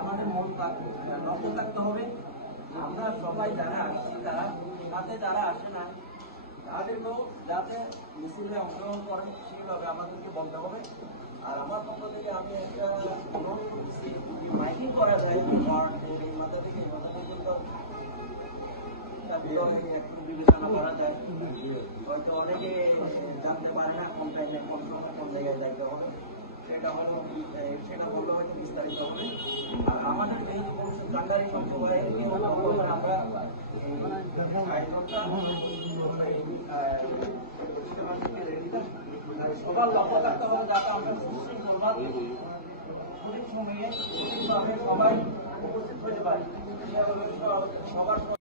আমাদের মন লক্ষ্য থাকতে হবে। আমরা সবাই যারা আসছি, তারা সাথে যারা আসে না তাদেরকেও যাতে মিছিলে অংশগ্রহণ করেন, সেইভাবে আমাদেরকে বলতে হবে। আর আমার পক্ষ থেকে আমি একটা অনুরোধ করতেছি মাইকিং করা যায় এই মাথা থেকে মাথা পর্যন্ত বিবেচনা করা যায়। হয়তো অনেকে জানতে পারে না কোন টাইমে কোন সময় কোন জায়গায় যাইতে হবে। সেটা হলো সেটা বললে হয়তো বিস্তারিত হবে আর আমাদের এই যে পরিষদ জাঙ্গারি সম্প্রদায়ের আমরা সবার লক্ষ্য থাকতে হবে যাতে আমরা সুশৃঙ্খলভাবে সঠিক সময়ে সঠিকভাবে সবাই উপস্থিত হতে পারি। সবার